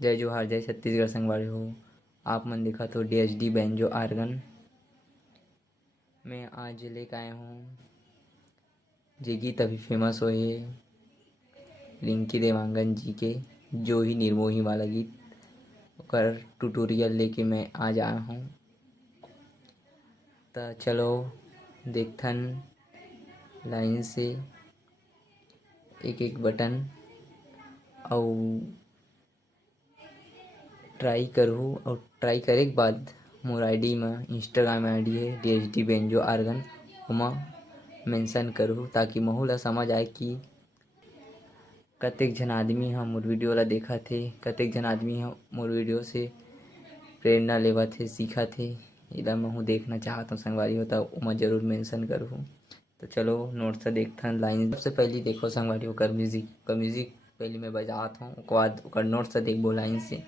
जय जोहार, जय छत्तीसगढ़ संगवारी हो। आप मन देखत हो DHD बैंजो आर्गन। मैं आज लेके आया हूँ जे गीत अभी फेमस होए रिंकी देवांगन जी के जो ही निर्मोही वाला गीत, ओकर ट्यूटोरियल लेके मैं आज आया हूँ। तो चलो देखथन लाइन से एक एक बटन और ट्राई करहूँ। और ट्राई करे के बाद मोर आईडी में इंस्टाग्राम आईडी है DHD बैंजो आर्गन, ओमा मेंशन करहूँ ताकि महू ला समझ आए कि कतेक झन आदमी ह मोर वीडियो ला देखत हे, कतेक झन आदमी ह मोर वीडियो से प्रेरणा लेवत हे, सीखत हे। एला महू देखना चाहत हूँ संगवारी हो, तो ओमा जरूर मेंशन करहूँ। तो चलो नोट्स देखथन लाइन। सबसे पहले देखो संगवारी हो कर म्यूजिक पहले मैं बजात हूँ, ओकर बाद ओकर नोट्स देखबो लाइन से।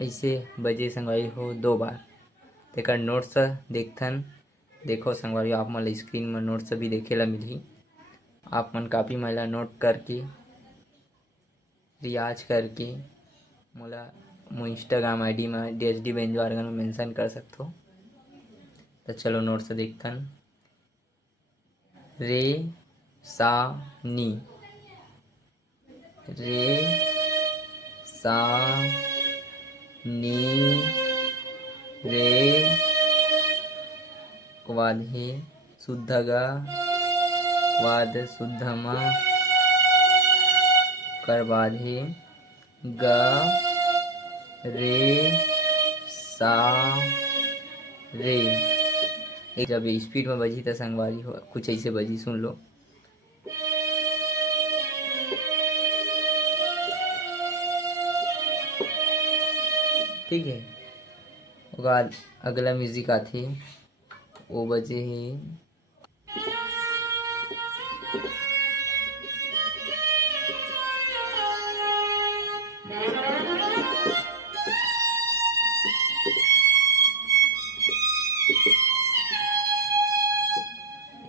ऐसे बजे संगवारी हो 2 बार। तेकर नोट्स देखथन। देखो संगवारी आप मन स्क्रीन में नोट्स भी देखे ला मिलही। आप मन कॉपी में ला नोट करके रियाज करके मोला मो इंस्टाग्राम आईडी में DHD बैंजो आर्गन में मेंशन कर सकथो। तो चलो नोट्स देखथन। रे सा नी, रे सा नी, रे बाद हे शुद्ध गा, बाद शुद्ध म, कर बाद हे ग, रे सा रे। जब स्पीड में बजी तो संगवारी हो कुछ ऐसे बजी, सुन लो। ठीक है। उसके बाद अगला म्यूजिक आथे, वो बजे है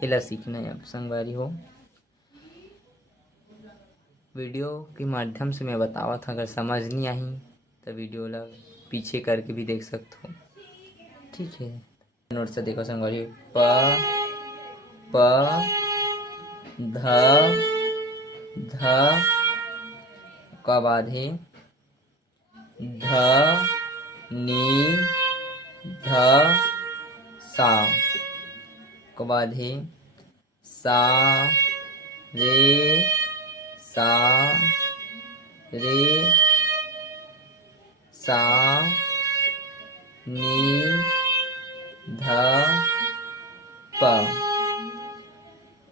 एला सीखना है आप संगवारी हो। वीडियो के माध्यम से मैं बतावत हूँ, अगर समझ नहीं आई तो वीडियो ला पीछे करके भी देख सकते हो। ठीक है। नोट से देखो संगवारी, प प ध ध का बाद है ध नी ध सा, का बाद है सा रे सा रे सा नी ध प।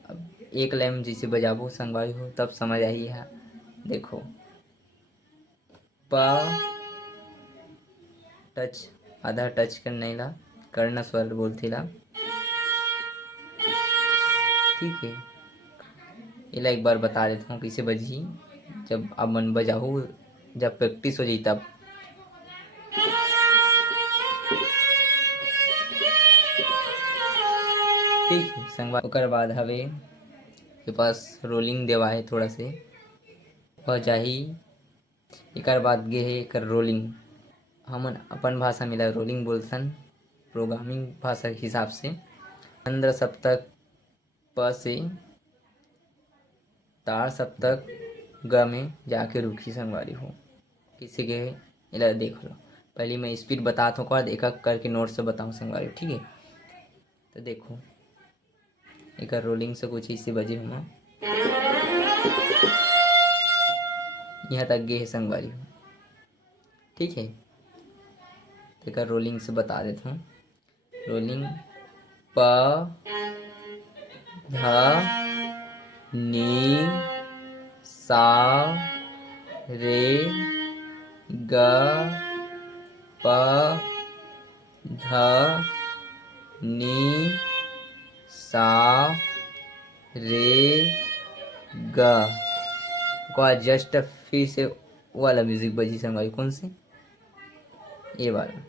अब एक लाइन जैसे बजाबो संगवारी हो तब समझ आई है। देखो प टच, आधा टच करने ला कर्ण स्वर बोलते ला। ठीक है। इला एक बार बता देता हूँ कैसे बजी, जब अब मन बजाहू, जब प्रैक्टिस हो जाई तब। ठीक है संगवारी। ओकर बाद हवे के पास रोलिंग देवा है थोड़ा से, वह जाही। एकर बाद गे है एकर रोलिंग। हमन अपन भाषा में ला रोलिंग बोलथन, प्रोग्रामिंग भाषा के हिसाब से। 15 सप्तक प से तार सप्तक ग में जाके रुकी संगवारी हो। किसी के इला देख लो। पहले मैं स्पीड बताता हूँ, एक एक करके नोट से बताऊँ संगवारी। ठीक है। तो देखो एक रोलिंग से कुछ इसी बजे हूँ, यहाँ तक गे है संगवारी हो। ठीक है। एक रोलिंग से बता देता हूँ। रोलिंग प ध नी सा रे ग प ध नी सा रे ग। जस्ट फिर से वाला म्यूजिक बजी संगवारी। कौन से? ये वाला।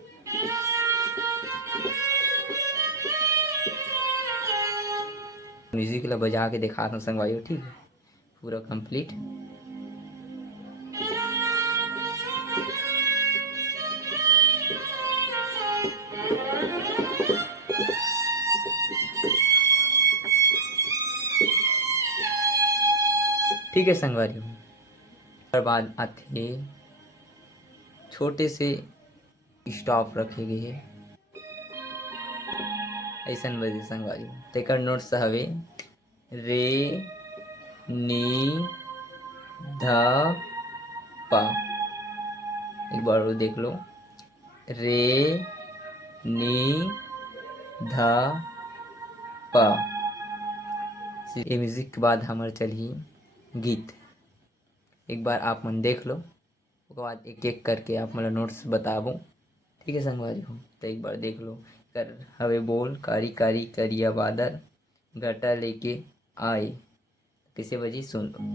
म्यूजिक ला बजा के दिखा रहा हूँ संगवारी, ठीक है, पूरा कंप्लीट। ठीक है संगवारी, उसके बाद आते छोटे से स्टॉप रखे गए है, ऐसा बजे संगवारी। तेकर नोट्स हवे रे नी ध पा। एक बार और देख लो, रे नी ध पा। ये म्यूजिक के बाद हमारे चली गीत। एक बार आप मन देख लो, उसके बाद एक एक करके आप मतलब नोट्स बताबो, ठीक है संगवारी हो। तो एक बार देख लो, कर हवे बोल कारी कारी करिया बादल घटा लेके आए, किसे बजी सुन लो।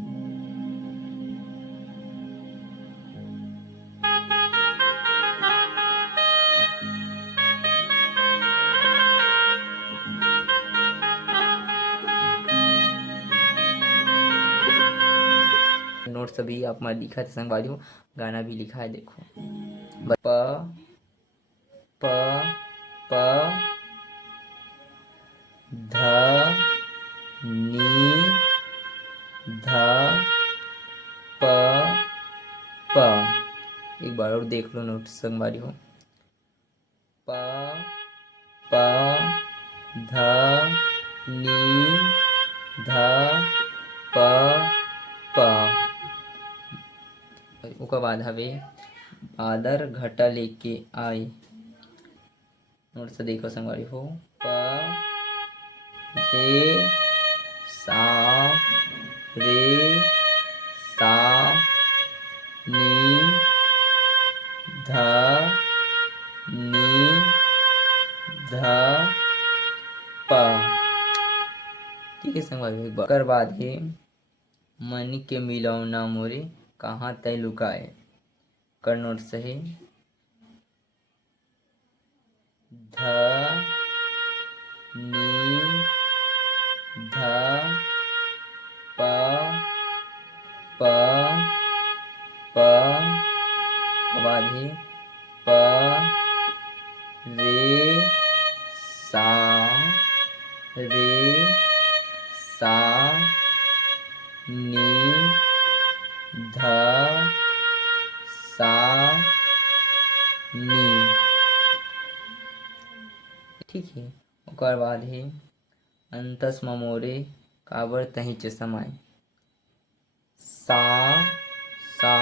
नोट्स अभी आप मैं लिखा था संगवारी हो, गाना भी लिखा है देखो। प प प ध नी ध प प। एक बार और देख लो नोट संगवारी हो, प प ध नी ध प प। उसके बाद हवे बादर घटा लेके आए। नोट से देखो संगवारी हो, प रे सा रे सा नी ध नी ध प। ठीक है संगवारी, एक बार बाद है मनी के मिलौना मोरे कहाँ तय लुकाए। कर नोट से है ध नी ध प प प। बाद है प रे सा रे सा नी ध सा नी। ठीक है, उसके बाद है अंतस ममोरे काबर तही च समाय। सा सा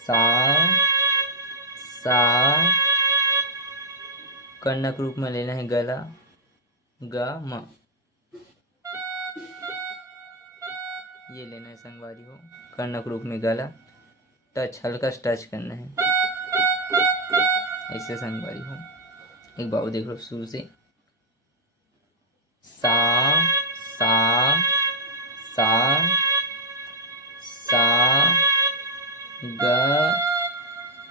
सा सा। कर्णक रूप में लेना है गला, ग म, ये लेना है संगवारी हो। कर्णक रूप में गला, टच हल्का टच करना है, ऐसे संगवारी हो। एक बार देख लो शुरू से, सा सा सा सा ग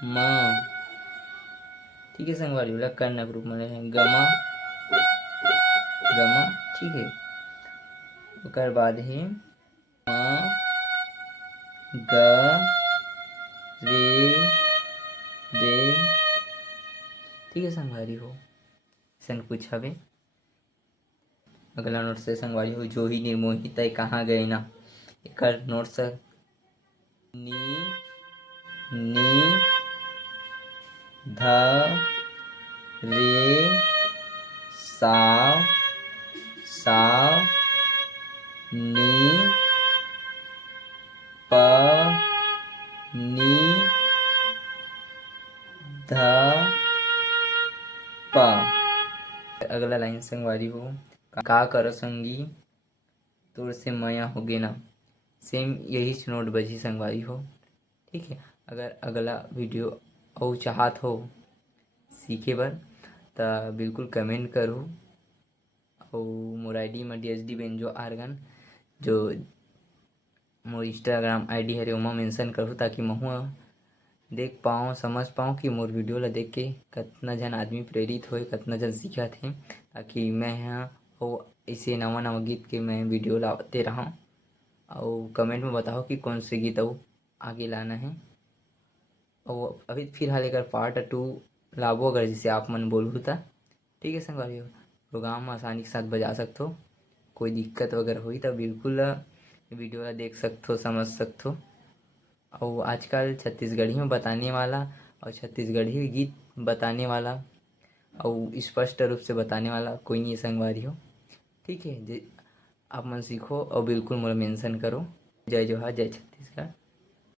म। ठीक है संगवारी हो, कर्णक रूप में है गमा गमा। ठीक है, उसके बाद है म ग रे रे। ठीक है संगवारी हो, सन कुछ हवे। अगला नोट से संगवारी हो, जो ही निर्मोही तय कहाँ गए ना। एक नोट से नी नी ध रे सा सा नी प नी ध प। अगला लाइन संगवारी हो, का करो संगी तोर से मया हो गे ना। सेम यही नोट बजी संगवारी हो। ठीक है, अगर अगला वीडियो और चाहत हो सीखे बर तो बिल्कुल कमेंट करो। और मोर आईडी में DSD बेंजो आर्गन जो मोर इंस्टाग्राम आईडी है ओमा मेंशन करूँ, ताकि महू देख पाओ समझ पाओ कि मोर वीडियो ला देख के कतना झन आदमी प्रेरित होए, कतना झन सीखत हे, ताकि मैं यहाँ और ऐसे नवा नवा गीत के मैं वीडियो लाते रहूँ। और कमेंट में बताओ कि कौन से गीत और आगे लाना है। और अभी फिलहाल एक पार्ट 2 लाबो अगर जैसे आप मन बोलहु ता ठीक है संगवारी हो। प्रोग्राम में आसानी के साथ बजा सकते हो, कोई दिक्कत वगैरह हुई तो बिल्कुल वीडियो ला देख सकते हो, समझ सकते हो। और आजकल छत्तीसगढ़ी में बताने वाला और छत्तीसगढ़ी गीत बताने वाला और स्पष्ट रूप से बताने वाला कोई नहीं संगवारी हो। ठीक है, जे आप मन सीखो और बिल्कुल मोला मेंशन करो। जय जोहार, जय छत्तीसगढ़।